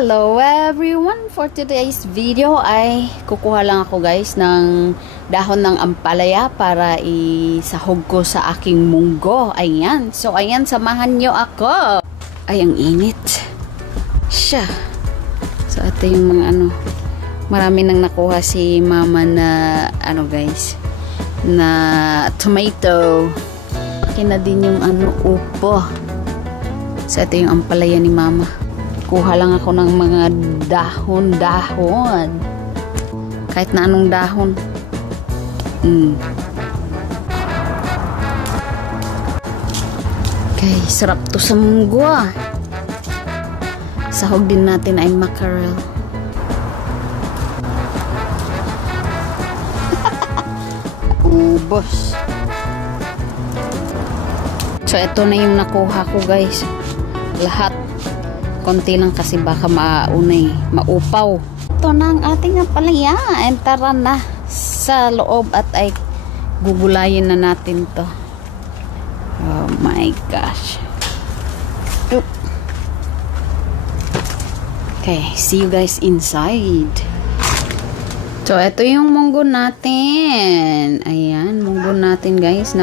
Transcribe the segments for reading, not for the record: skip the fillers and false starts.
Hello everyone! For today's video ay kukuha lang ako guys ng dahon ng ampalaya para isahog ko sa aking munggo. Ayan. So ayan, samahan nyo ako. Ay, ang init. Siya. So ito yung mga marami nang nakuha si mama na guys, na tomato. Kina din yung upo. So ito yung ampalaya ni mama. Kuha lang ako ng mga dahon-dahon. Kahit na anong dahon. Okay, sarap to sa munggo. Sahog din natin ay mackerel. Ubos. So ito na yung nakuha ko guys. Lahat. Konti lang kasi baka maupaw. Ito na ang ating ampalaya. And tara na sa loob at ay gugulayin na natin to. Oh my gosh. Okay, see you guys inside. So ito yung munggo natin. Ayan, munggo natin guys.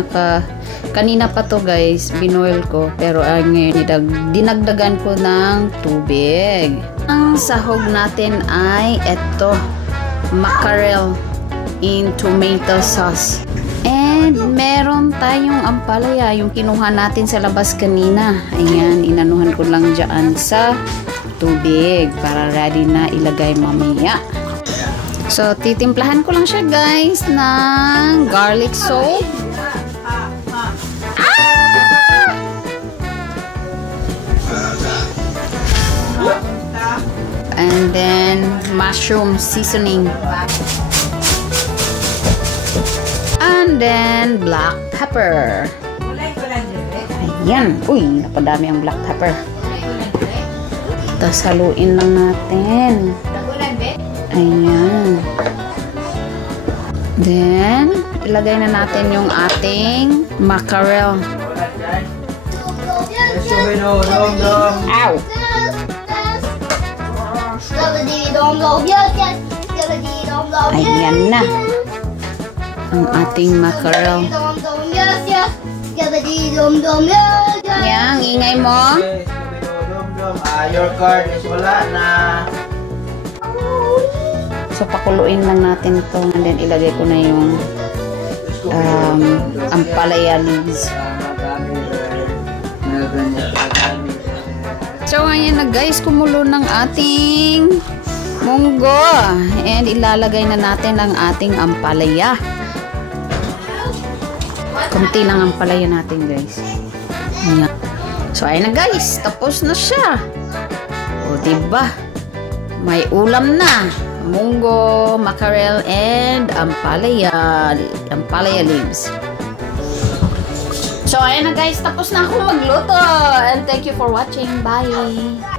Kanina pa to guys, binoil ko. Pero ngayon, dinagdagan ko ng tubig. Ang sahog natin ay ito, mackerel in tomato sauce. And meron tayong ampalaya, yung kinuha natin sa labas kanina. Ayan, inanuhan ko lang dyan sa tubig para ready na ilagay mamaya. So, titimplahan ko lang siya guys ng garlic salt. And then mushroom seasoning. And then black pepper. Ayan. Uy, napadami ang black pepper. Tapos haluin lang natin. Ayan. Then, ilagay na natin yung ating mackerel. Ow! Ayan na ang ating mackerel. Yang ingay mo. Your card is wala na. So pakuluin lang natin ito and then ilagay ko na yung ampalaya leaves. So ayan na guys, kumulo ng ating munggo and ilalagay na natin ang ating ampalaya. Kunti lang ang ampalaya natin guys. Ayan. So ayan na guys, tapos na siya. O diba, may ulam na. Munggo, mackerel, and ampalaya leaves. So ayan na guys, tapos na ako magluto. And thank you for watching. Bye!